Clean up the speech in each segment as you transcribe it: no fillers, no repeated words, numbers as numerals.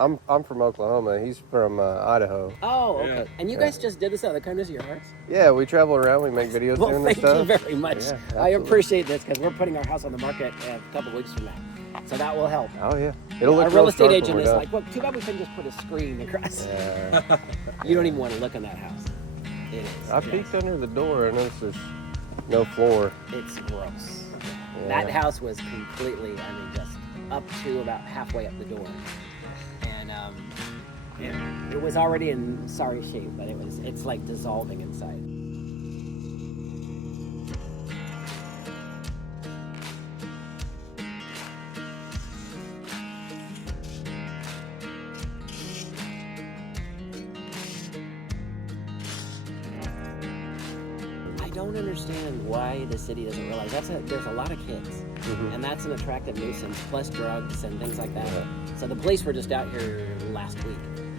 I'm from Oklahoma. He's from Idaho. Oh, okay. Yeah. And you guys just did this out of the kindness of your hearts? Yeah, we travel around. We make videos doing this stuff. Thank you very much. Yeah, I appreciate this because we're putting our house on the market a couple weeks from now. So that will help. Oh, yeah. It'll look our real estate agent is like, well, too bad we couldn't just put a screen across. Yeah. You don't even want to look in that house. It is. I peeked under the door and noticed there's no floor. It's gross. Yeah. That house was completely, I mean, just up to about halfway up the door. And it was already in sorry shape, but it's like dissolving inside. I don't understand why the city doesn't realize there's a lot of kids, and that's an attractive nuisance, plus drugs and things like that. Yeah. So the police were just out here last week,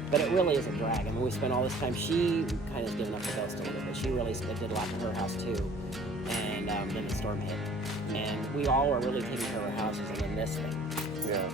but it really is a drag. I mean, we spent all this time. She kind of given up the ghost a little bit. She really did a lot to her house too, and then the storm hit, and we all were really taking care of our houses, and then this thing. Yeah.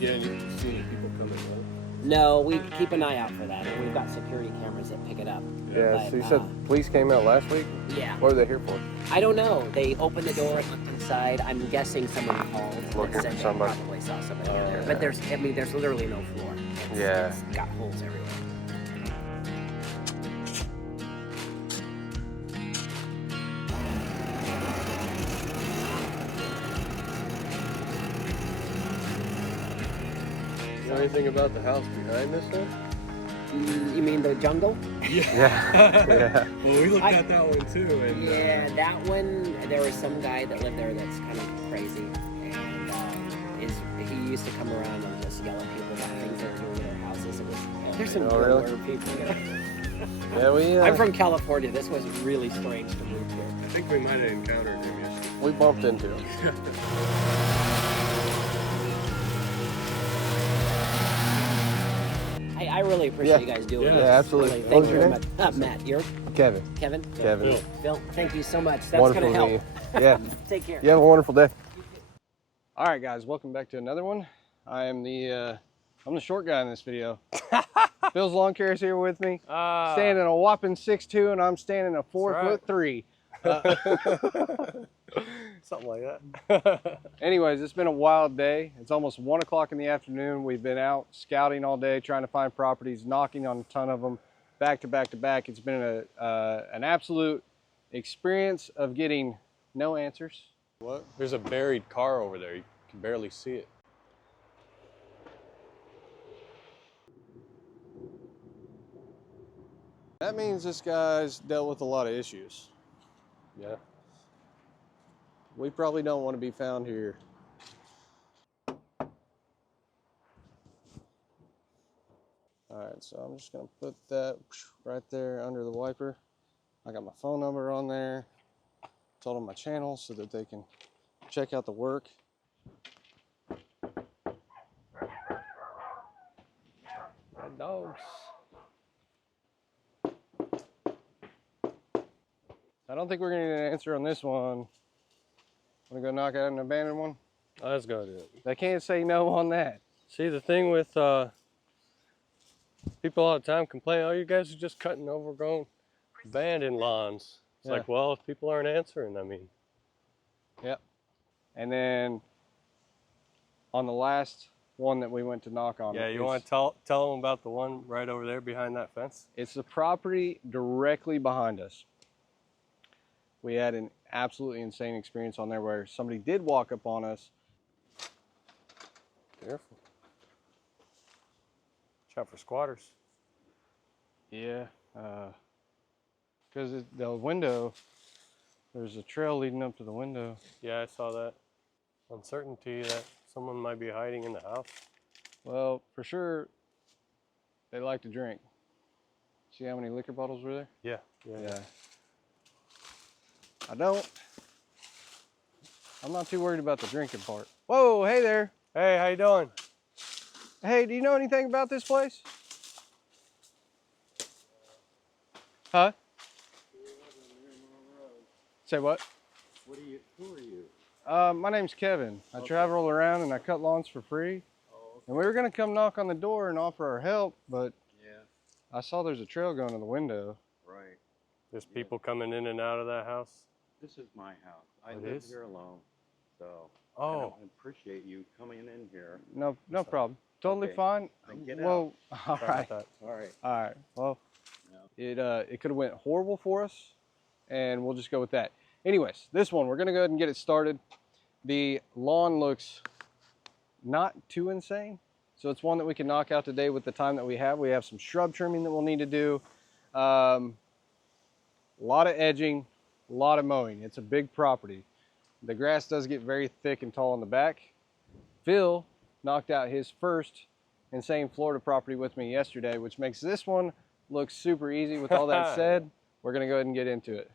Yeah, you see any people coming home? No, we keep an eye out for that, and we've got security cameras that pick it up. Yeah, but, so you said police came out last week? Yeah. What are they here for? I don't know. They opened the door and looked inside. I'm guessing someone called Looking and said for they somebody. probably saw somebody in there. Yeah. But there's literally no floor. It's got holes everywhere. You know anything about the house behind this one? You mean the jungle? Yeah. Yeah. Well, we looked at that one too. And, yeah, that one, there was some guy that lived there that's kind of crazy. And he used to come around and just yell at people about things they were doing in their houses. There's some really? weird people. You know? Yeah, I'm from California. This was really strange to move here. I think we might have encountered him yesterday. we bumped into him. I really appreciate you guys doing Yeah, this. absolutely. Really, thank What you was very your much. Matt, you're Kevin. Kevin? Kevin. Phil, thank you so much. That's Wonderful going to to meet help. you. Yeah. Take care. You have a wonderful day. All right, guys, welcome back to another one. I am I'm the short guy in this video. Phil's lawn care is here with me. Standing a whopping 6'2", and I'm standing a 4'3". Something like that. Anyways, it's been a wild day. It's almost 1 o'clock in the afternoon. We've been out scouting all day, trying to find properties, knocking on a ton of them, back to back to back. It's been an absolute experience of getting no answers. What? There's a buried car over there. You can barely see it. That means this guy's dealt with a lot of issues. Yeah. We probably don't want to be found here. All right, so I'm just gonna put that right there under the wiper. I got my phone number on there. Told them my channel so that they can check out the work. Red dogs. I don't think we're gonna get an answer on this one. Wanna go knock out an abandoned one? Let's go do it. They can't say no on that. See, the thing with people all the time complain, oh, you guys are just cutting overgrown abandoned lawns. It's like, well, if people aren't answering, I mean. Yep. And then on the last one that we went to knock on. Yeah, you want to tell them about the one right over there behind that fence? It's the property directly behind us. We had an absolutely insane experience on there where somebody did walk up on us. Careful. Watch out for squatters. Yeah, because the window, there's a trail leading up to the window. Yeah, I saw that. Uncertainty that someone might be hiding in the house. Well, for sure, they like to drink. See how many liquor bottles were there? Yeah. I'm not too worried about the drinking part. Whoa, hey there. Hey, how you doing? Hey, do you know anything about this place? Huh? Say what? Who are you? My name's Kevin. I Okay. travel around and I cut lawns for free. Oh, And we were gonna come knock on the door and offer our help, but yeah, I saw there's a trail going to the window. right. There's people coming in and out of that house. This is my house. I It live is? here alone, so Oh. I appreciate you coming in here. No problem. Totally Okay. fine. Then get Well, all Sorry right. about All right. All right. Well, Yeah. it could have went horrible for us, and we'll just go with that. Anyways, this one we're gonna go ahead and get it started. The lawn looks not too insane, so it's one that we can knock out today with the time that we have. We have some shrub trimming that we'll need to do, a lot of edging, a lot of mowing. It's a big property. The grass does get very thick and tall in the back. Phil knocked out his first insane Florida property with me yesterday, which makes this one look super easy. With all that said, we're gonna go ahead and get into it.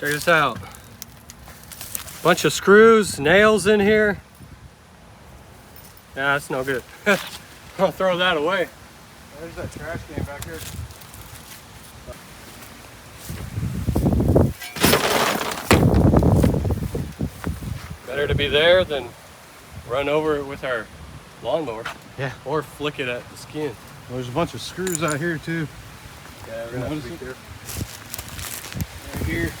Check this out. Bunch of screws, nails in here. Yeah, that's no good. I'll throw that away. There's that trash can back here. Better to be there than run over it with our lawnmower. Yeah. Or flick it at the skin. Well, there's a bunch of screws out here too. Yeah, we're gonna have to be careful. Right here.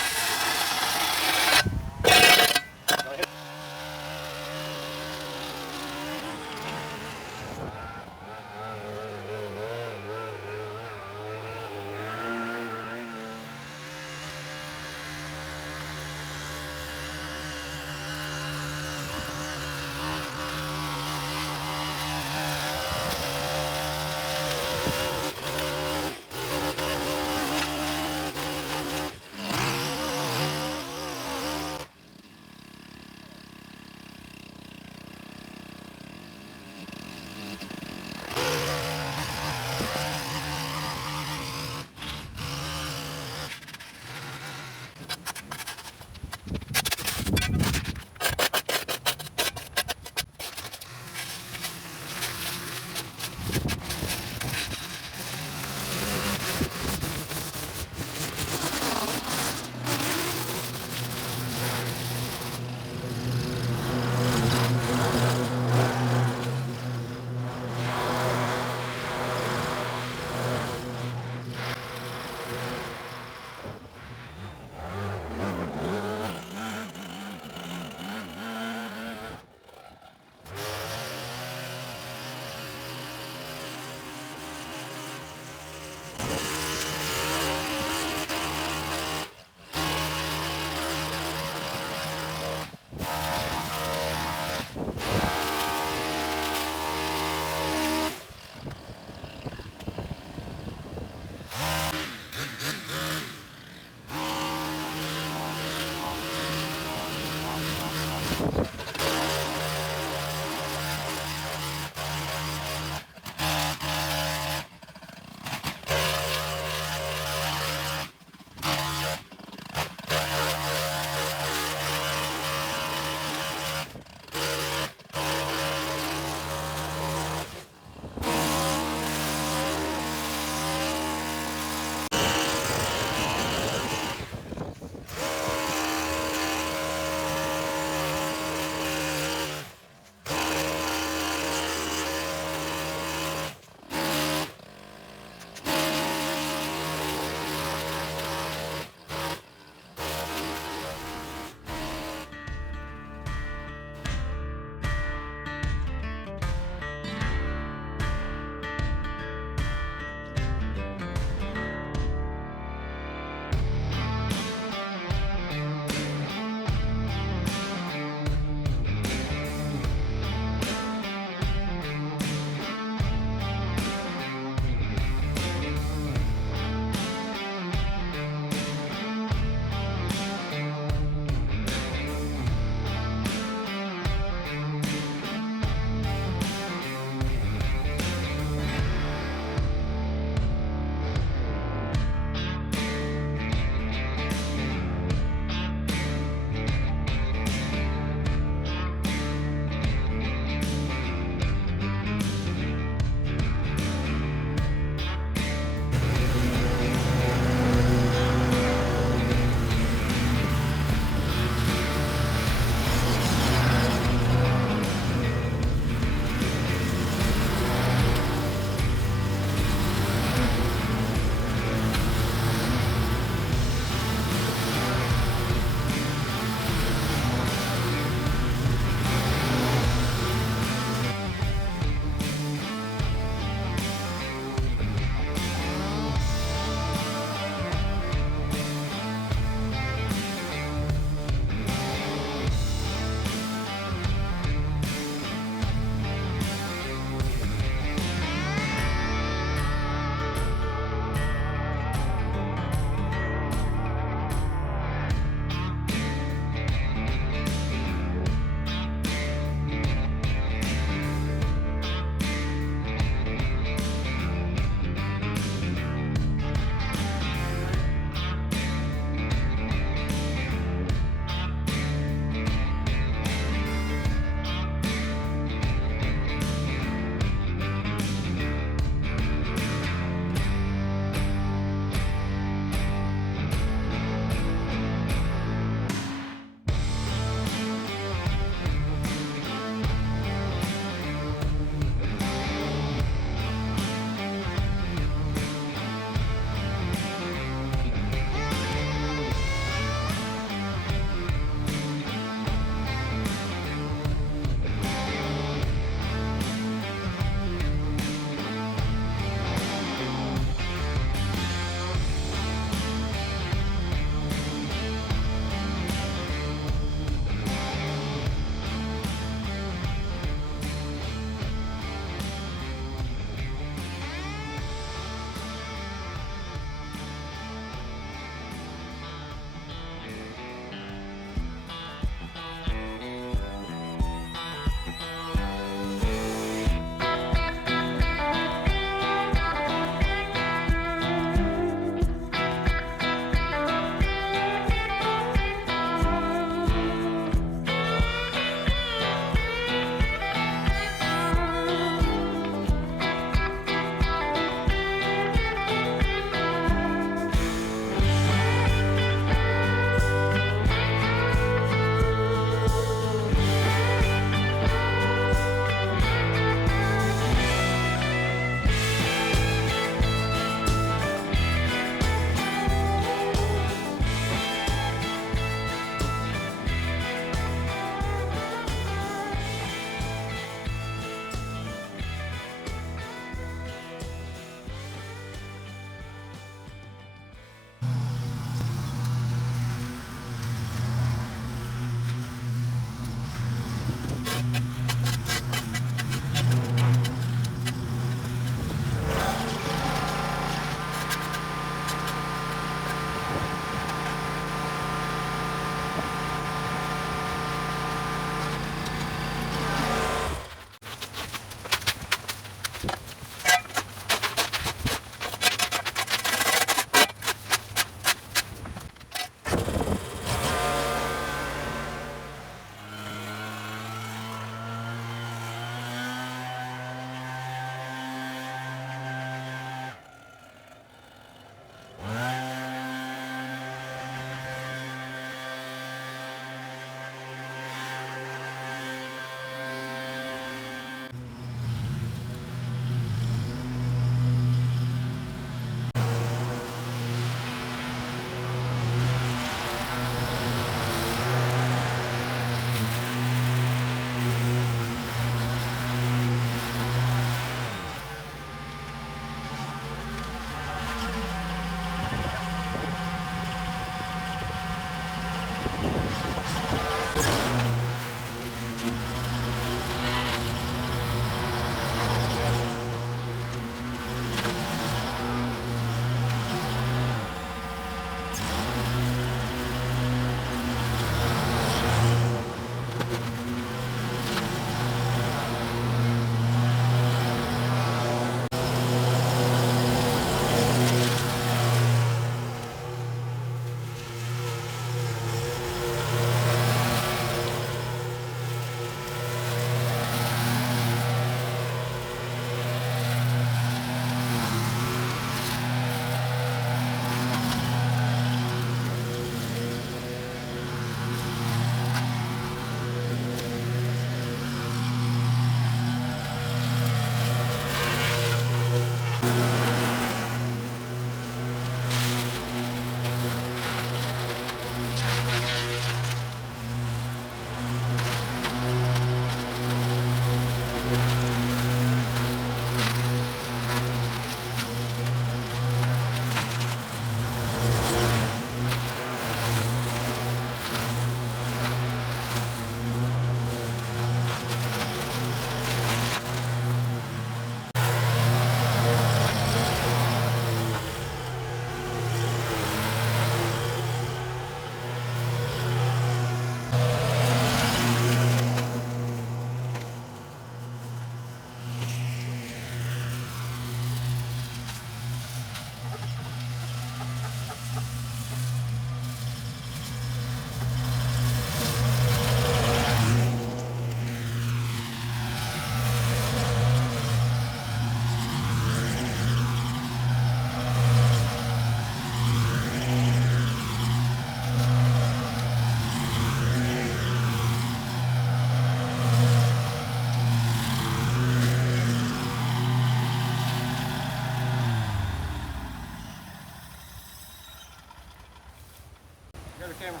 Got a camera.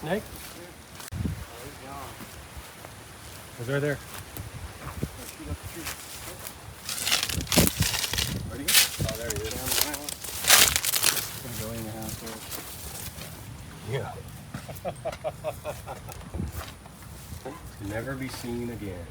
Snake? Was right there. Where'd he go? Oh, there he is. Gonna go in the house first. Yeah. To never be seen again.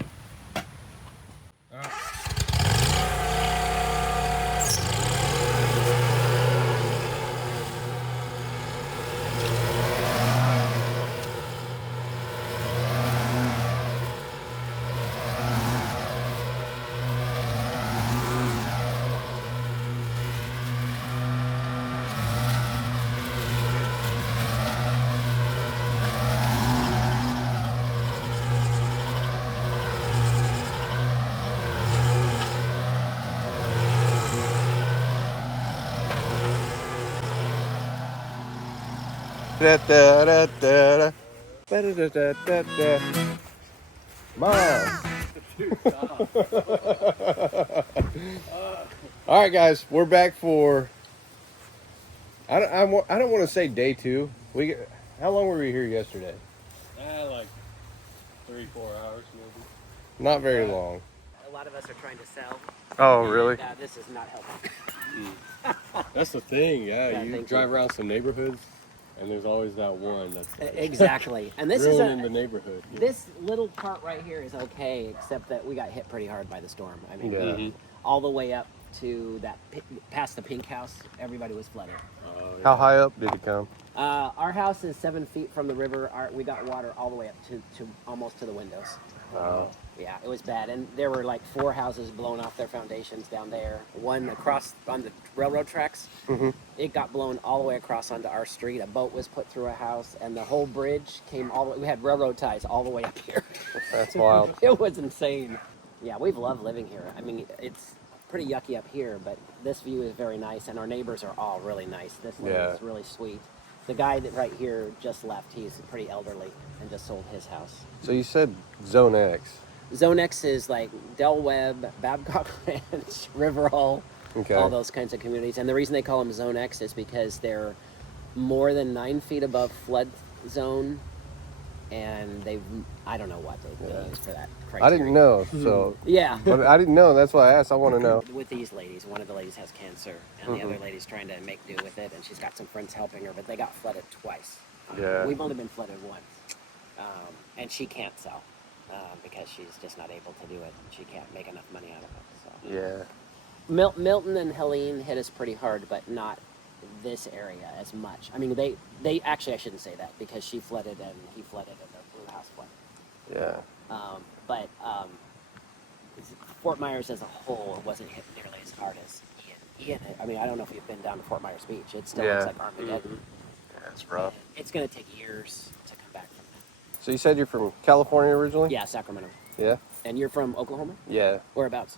Da da da da da da da da da. Mom. All right, guys, we're back for. I don't want to say day 2. How long were we here yesterday? Like 3-4 hours maybe. Not very long. A lot of us are trying to sell. Oh, really? This is not helping. That's the thing, yeah. Yeah, You thank drive around some neighborhoods, and there's always that one that's Exactly. And this is ruining the neighborhood. this little part right here is okay, except that we got hit pretty hard by the storm. I mean, Yeah. all the way up to that past the pink house, everybody was flooded. How high up did it come? Our house is 7 feet from the river. We got water all the way up to almost to the windows. Oh. Yeah, it was bad. And there were like 4 houses blown off their foundations down there. One across on the railroad tracks. Mm-hmm. It got blown all the way across onto our street. A boat was put through a house, and the whole bridge came all the way. We had railroad ties all the way up here. That's wild. It was insane. Yeah, we've loved living here. I mean, it's pretty yucky up here, but this view is very nice, and our neighbors are all really nice. This lady's really sweet. The guy that right here just left, he's pretty elderly and just sold his house. So you said Zone X. Zone X is like Del Webb, Babcock Ranch, Riverhall, Okay. all those kinds of communities. And the reason they call them Zone X is because they're more than 9 feet above flood zone, and I don't know what they use for that criteria. I didn't know, so. Yeah. But I didn't know. That's why I asked. I want to know. With these ladies, one of the ladies has cancer, and the other lady's trying to make do with it, and she's got some friends helping her, but they got flooded twice. Yeah. We've only been flooded once, and she can't sell because she's just not able to do it. She can't make enough money out of it. So. Yeah. Milton and Helene hit us pretty hard, but not this area as much. I mean, they actually, I shouldn't say that because she flooded and he flooded and the blue house flooded. Yeah. But Fort Myers as a whole wasn't hit nearly as hard as Ian. I mean, I don't know if you've been down to Fort Myers Beach. It still looks like Armageddon. Yeah, it's rough. It's going to take years to come back from that. So you said you're from California originally? Yeah, Sacramento. Yeah. And you're from Oklahoma? Yeah. Whereabouts?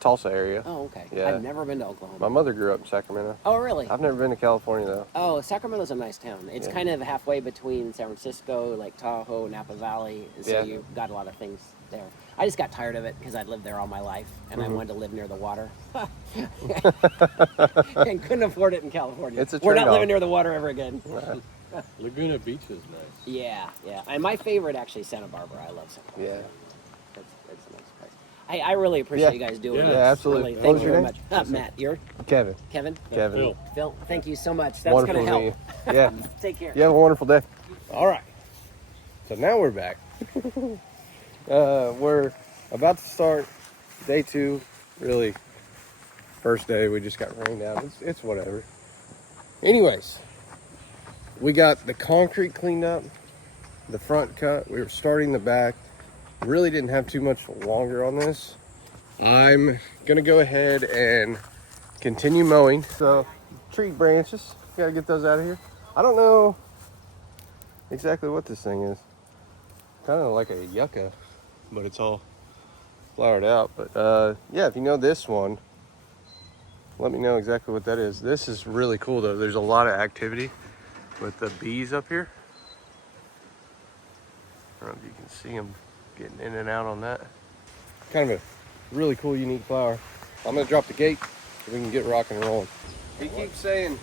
Tulsa area. Oh, okay. Yeah. I've never been to Oklahoma. My mother grew up in Sacramento. Oh, really? I've never been to California though. Oh, Sacramento's a nice town. It's kind of halfway between San Francisco, like Tahoe, Napa Valley, and so you've got a lot of things there. I just got tired of it because I'd lived there all my life, and I wanted to live near the water, and couldn't afford it in California. It's a We're not trade-off. living near the water ever again. Laguna Beach is nice. Yeah, yeah. And my favorite, actually, Santa Barbara. I love Santa Barbara. Yeah. It's a nice place. I really appreciate Yeah. you guys doing Yeah, this. absolutely. Really, What thank was you your very name? much. Matt, you're Kevin. Kevin? Kevin. Phil, thank you so much. That's Wonderful going to to help. meet you. Yeah. Take care. You have a wonderful day. All right. So now we're back. We're about to start day 2. Really, first day we just got rained out. It's whatever. Anyways, we got the concrete cleaned up, the front cut. We were starting the back. Really didn't have too much longer on this. I'm gonna go ahead and continue mowing. So tree branches, gotta get those out of here. I don't know exactly what this thing is. Kind of like a yucca, but it's all flowered out. But yeah, if you know this one, let me know exactly what that is. This is really cool though. There's a lot of activity with the bees up here. I don't know if you can see them getting in and out on that. Kind of a really cool, unique flower. I'm gonna drop the gate so we can get rocking and rolling. He keeps saying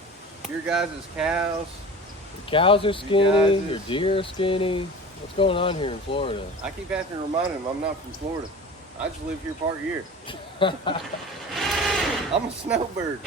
your guys' cows. Your cows are skinny, guys your is- deer are skinny. What's going on here in Florida? I keep having to remind him I'm not from Florida. I just live here part year. I'm a snowbird.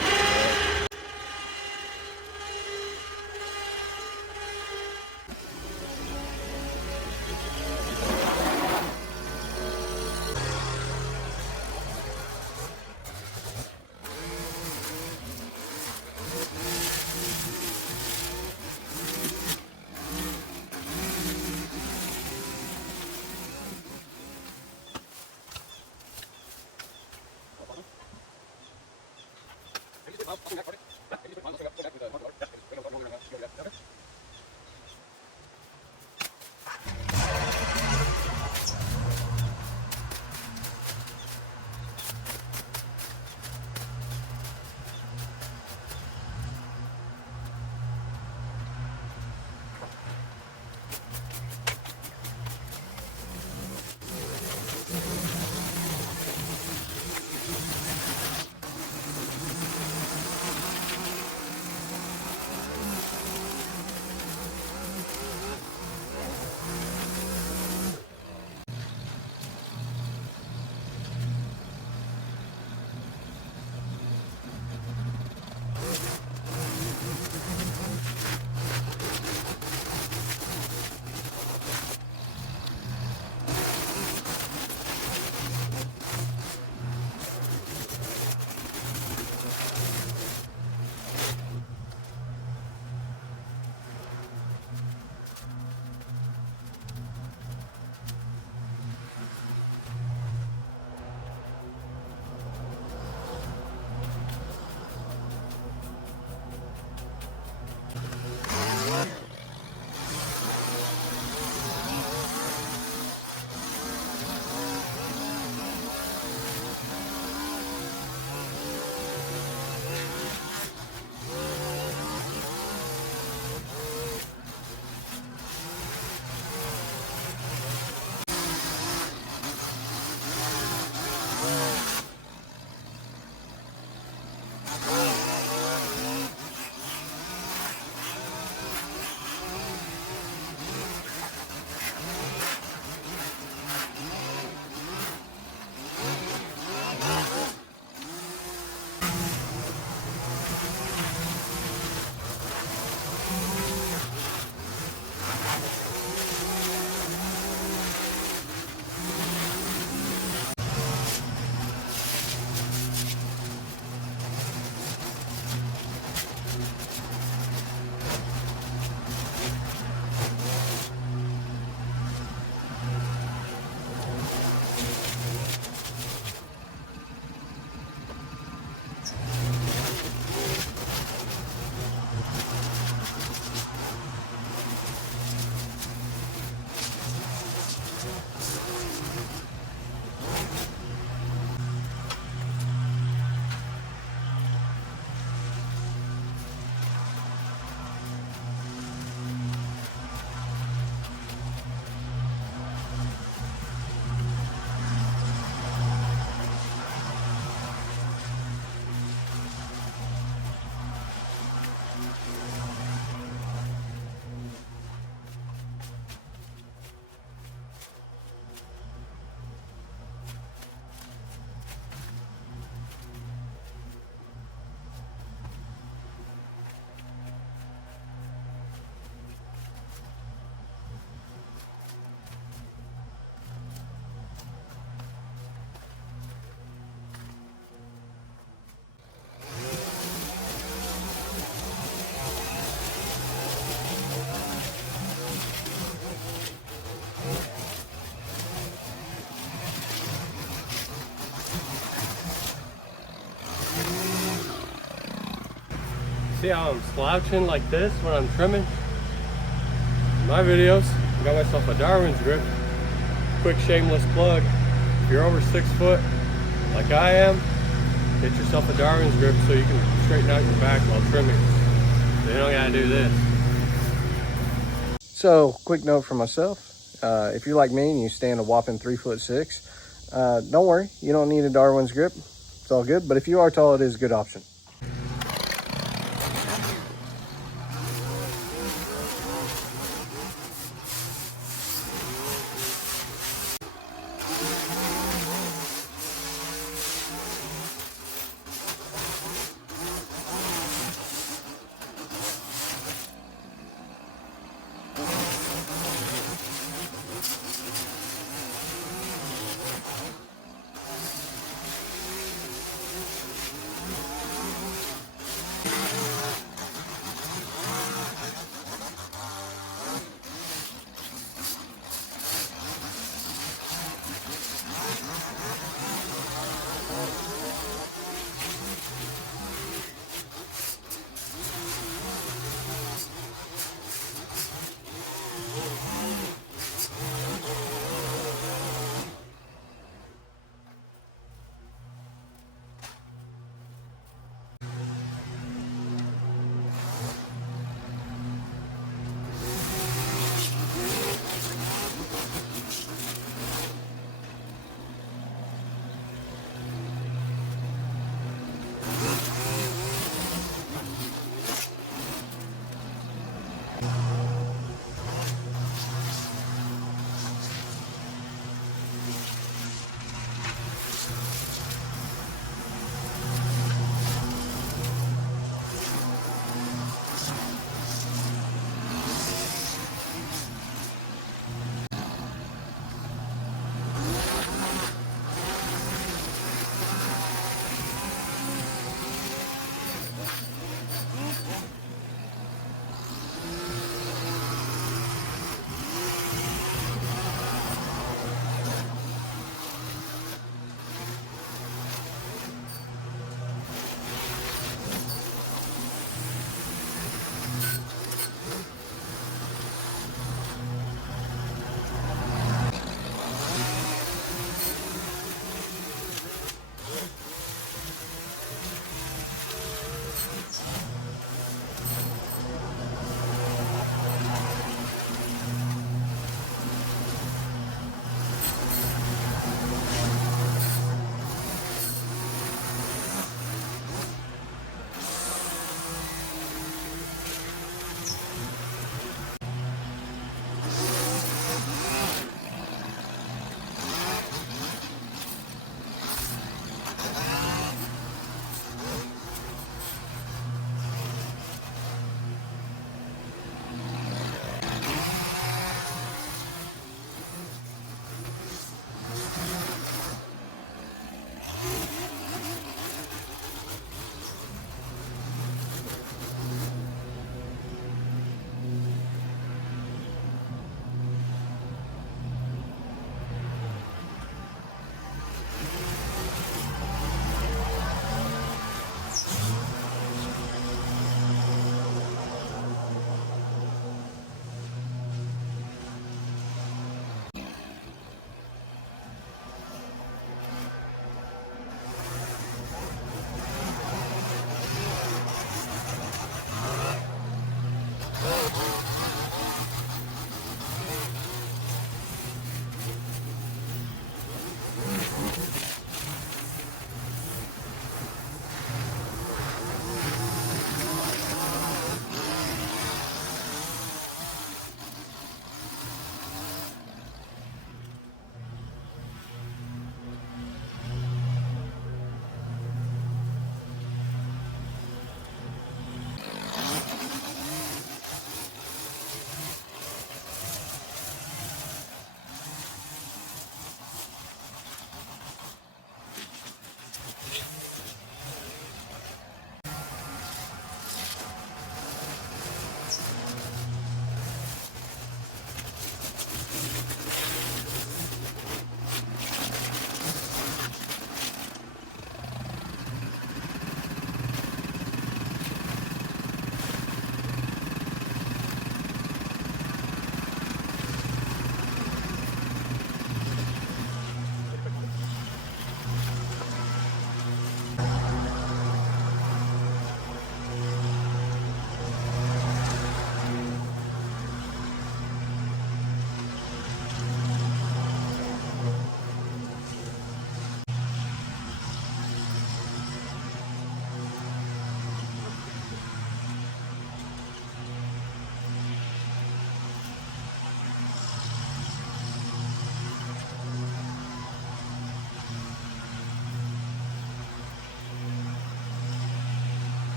See how I'm slouching like this when I'm trimming? In my videos, I got myself a Darwin's grip. Quick shameless plug. If you're over 6 foot, like I am, get yourself a Darwin's grip so you can straighten out your back while trimming. So you don't gotta do this. So, quick note for myself. If you're like me and you stand a whopping 3'6", don't worry, you don't need a Darwin's grip. It's all good, but if you are tall, it is a good option.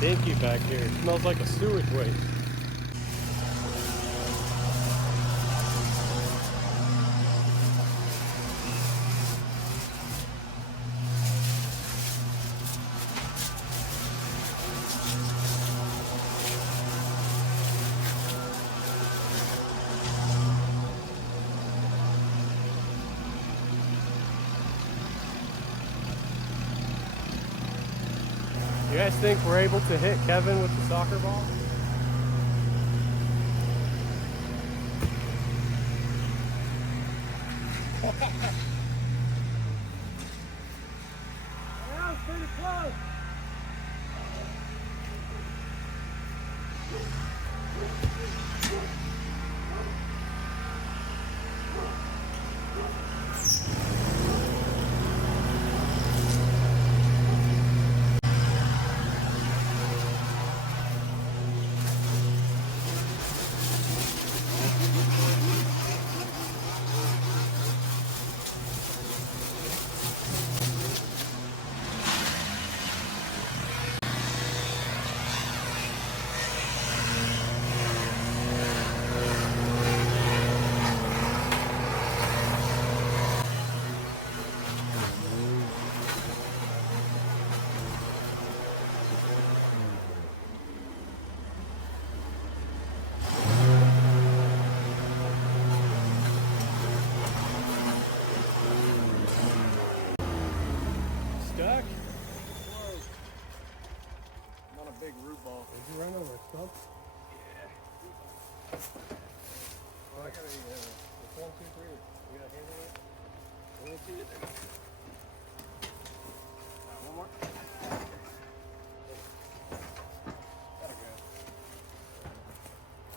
Stinky back here. It smells like a sewage waste. You guys think we're able to hit Kevin with the soccer ball? That was pretty close. Stuck? I'm on a big root ball. Did you run over a stump? Well, I got a, it's 1, 2, 3. You got a hand in it? 1, 2, 3. One more. Gotta go.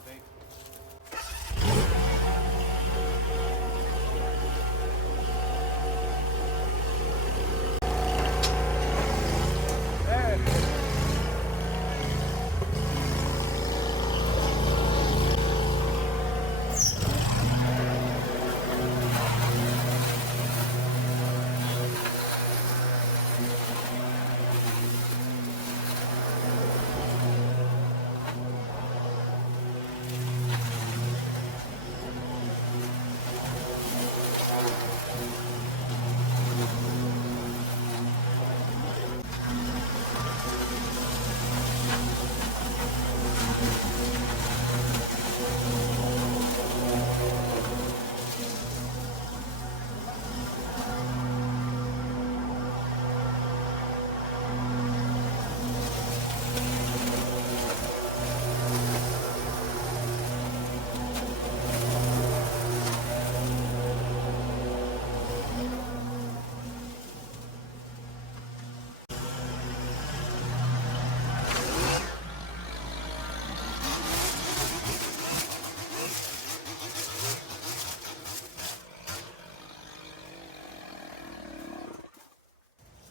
Thanks.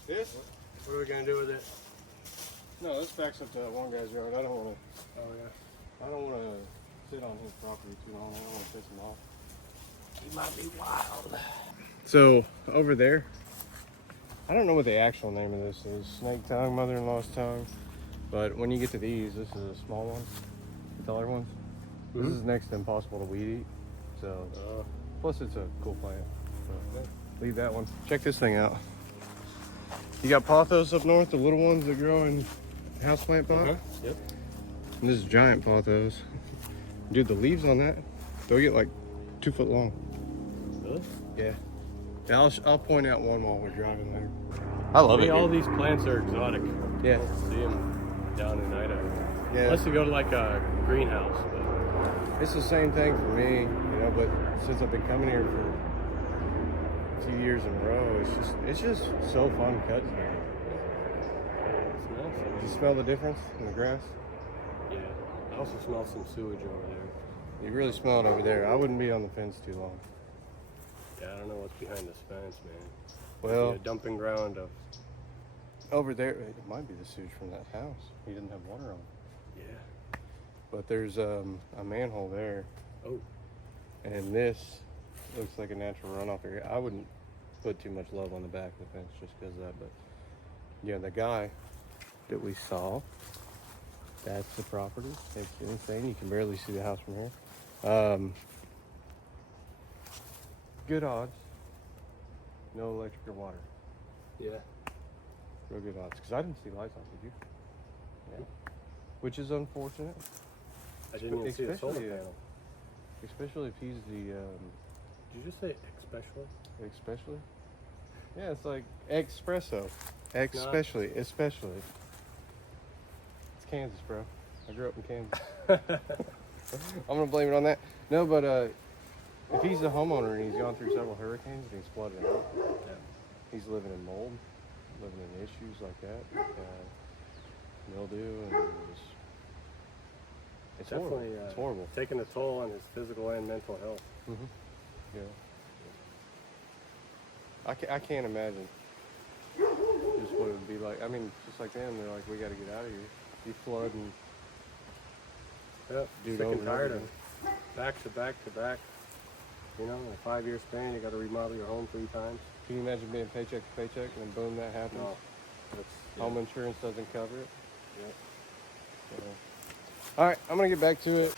This? What are we gonna do with it? No, this backs up to that one guy's yard. I don't want to. Oh yeah. I don't want to sit on his property too long. I don't want to piss him off. He might be wild. So over there, I don't know what the actual name of this is. Snake tongue, mother-in-law's tongue. But when you get to these, this is a small one. The taller ones. This is next to impossible to weed eat. So plus it's a cool plant. So leave that one. Check this thing out. You got pothos up north, the little ones that grow in houseplant pot. Yep. And this is giant pothos. Dude, the leaves on that, they'll get like 2 foot long. Really? Yeah. Yeah, I'll point out one while we're driving there. I love it. All these plants are exotic. Yeah. You don't see them down in Idaho. Yeah. Unless you go to like a greenhouse. But It's the same thing for me, you know, but since I've been coming here for a few years in a row, it's just so fun cutting here. it's nice. I You mean, smell the difference in the grass? yeah. I also smell some sewage over there. You really smell it over there. I wouldn't be on the fence too long. Yeah, I don't know what's behind this fence, man. Well, Maybe a dumping ground of. over there, it might be the sewage from that house. He didn't have water on. Yeah. But there's a manhole there, Oh. and this looks like a natural runoff area. I wouldn't put too much love on the back of the fence just because of that. But yeah, the guy that we saw, that's the property. It's insane. You can barely see the house from here. Good odds. No electric or water. Yeah. Real good odds. Because I didn't see lights on, did you? Yeah. Which is unfortunate. I didn't even see the solar Especially, panel. Especially if he's the, Did you just say especially? especially? Yeah, it's like espresso. Especially. It's Kansas, bro. I grew up in Kansas. I'm gonna blame it on that. No, but if he's a homeowner and he's gone through several hurricanes and he's flooded out, Yeah. he's living in mold, living in issues like that, mildew, and it's horrible. Definitely It's horrible. taking a toll on his physical and mental health. Mm-hmm. Yeah. I can't imagine just what it would be like. I mean, just like them, they're like, we got to get out of here. You flood and Yep. Do it Sick over and and tired over of back to back to back. You know, in a 5-year span, you got to remodel your home 3 times. can you imagine being paycheck to paycheck and then boom, that happens? No. It's, Home insurance doesn't cover it. Yep. So. All right, I'm gonna get back to it.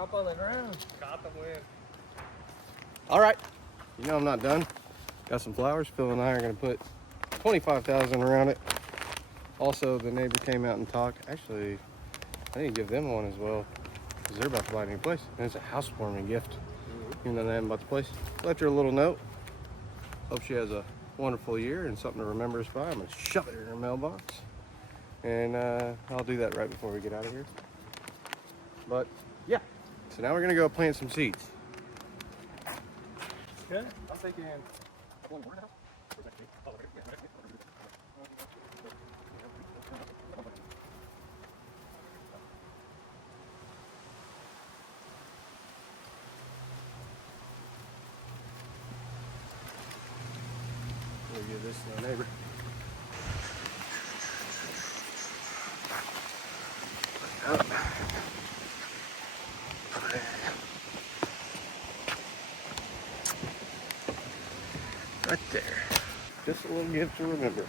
Drop on the ground. Caught the wind. All right. You know I'm not done. Got some flowers. Phil and I are going to put 25,000 around it. Also, the neighbor came out and talked. Actually, I need to give them one as well because they're about to buy a new place. And it's a housewarming gift. Even though they haven't bought the place. Left her a little note. Hope she has a wonderful year and something to remember us by. I'm going to shove it in her mailbox. And I'll do that right before we get out of here. But, yeah. So now we're going to go plant some seeds. Good. I'm thinking... We'll give this to our neighbor. Right there. Just a little gift to remember.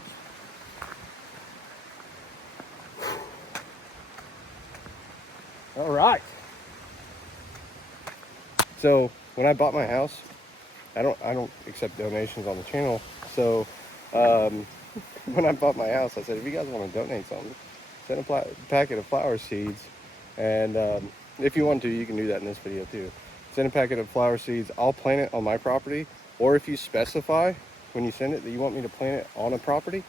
All right. So when I bought my house, I don't accept donations on the channel. So when I bought my house, I said, if you guys want to donate something, send a packet of flower seeds. And if you want to, you can do that in this video too. Send a packet of flower seeds. I'll plant it on my property. Or if you specify when you send it that you want me to plant it on a property,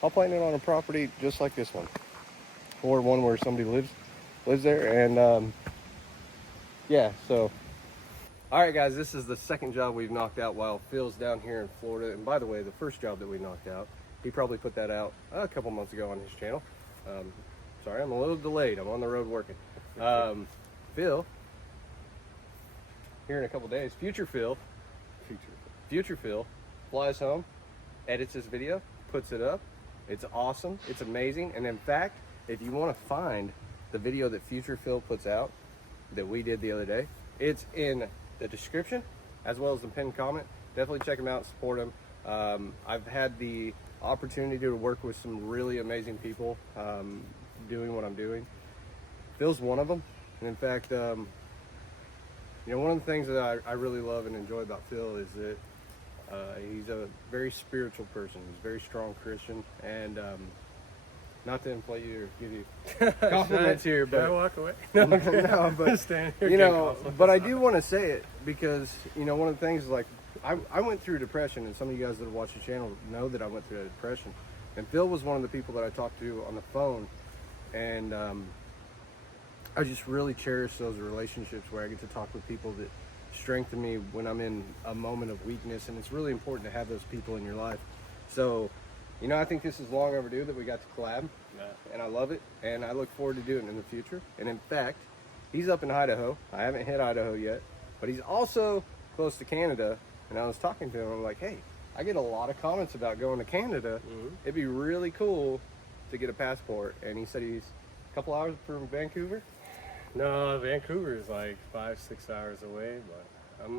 I'll plant it on a property just like this one. Or one where somebody lives there. And yeah, so. All right, guys, this is the second job we've knocked out while Phil's down here in Florida. And by the way, the first job that we knocked out, he probably put that out a couple months ago on his channel. Sorry, I'm a little delayed. I'm on the road working. Phil, here in a couple days, future Phil flies home, edits this video, puts it up. It's awesome. It's amazing. And in fact, if you want to find the video that future Phil puts out that we did the other day, it's in the description as well as the pinned comment. Definitely check him out, support him. I've had the opportunity to work with some really amazing people doing what I'm doing. Phil's one of them. And in fact, you know, one of the things that I really love and enjoy about Phil is that he's a very spiritual person. He's a very strong Christian. And not to inflate you or give you compliments here, but I walk away? no, but Stand here, you know, but I do want to say it because, you know, one of the things is like I went through depression, and some of you guys that have watched the channel know that I went through a depression. And Phil was one of the people that I talked to on the phone, and I just really cherish those relationships where I get to talk with people that strengthen me when I'm in a moment of weakness, and it's really important to have those people in your life. So, you know, I think this is long overdue that we got to collab, and I love it, and I look forward to doing it in the future. And in fact, he's up in Idaho. I haven't hit Idaho yet, but he's also close to Canada, and I was talking to him, I'm like, hey, I get a lot of comments about going to Canada. It'd be really cool to get a passport. And he said he's a couple hours from Vancouver. No, Vancouver is like 5-6 hours away, but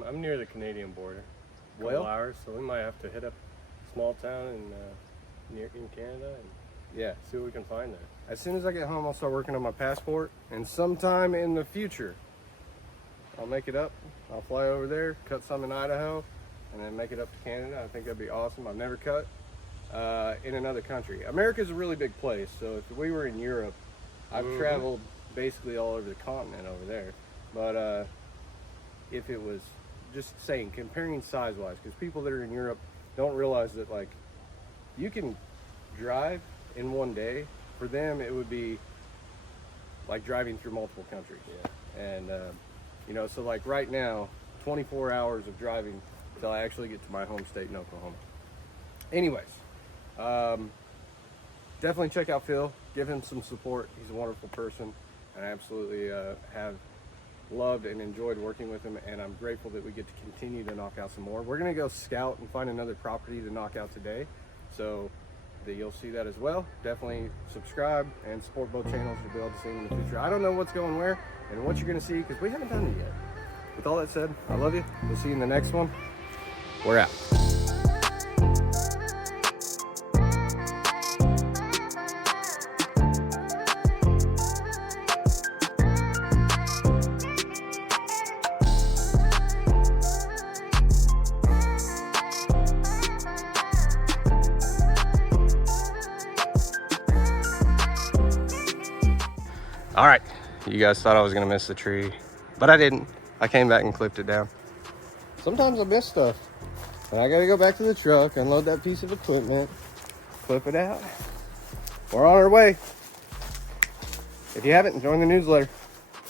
I'm near the Canadian border. Couple hours, so we might have to hit up a small town in Canada and Yeah. see what we can find there. As soon as I get home, I'll start working on my passport, and sometime in the future, I'll make it up. I'll fly over there, cut some in Idaho, and then make it up to Canada. I think that'd be awesome. I've never cut in another country. America's a really big place, so if we were in Europe, I've traveled basically all over the continent over there. But if it was just saying, comparing size-wise, because people that are in Europe don't realize that, like, you can drive in one day. For them, it would be like driving through multiple countries. Yeah. And, you know, so like right now, 24 hours of driving till I actually get to my home state in Oklahoma. Anyways, definitely check out Phil. Give him some support. He's a wonderful person. And I absolutely have loved and enjoyed working with him. And I'm grateful that we get to continue to knock out some more. We're going to go scout and find another property to knock out today. So that you'll see that as well. Definitely subscribe and support both channels to be able to see them in the future. I don't know what's going where and what you're going to see because we haven't done it yet. With all that said, I love you. We'll see you in the next one. We're out. You guys thought I was gonna miss the tree, but I didn't. I came back and clipped it down. Sometimes I miss stuff, but I gotta go back to the truck, unload that piece of equipment, clip it out. We're on our way. If you haven't, join the newsletter.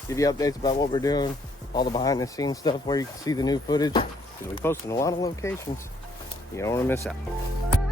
Give you updates about what we're doing, all the behind the scenes stuff where you can see the new footage. Because we post in a lot of locations. You don't want to miss out.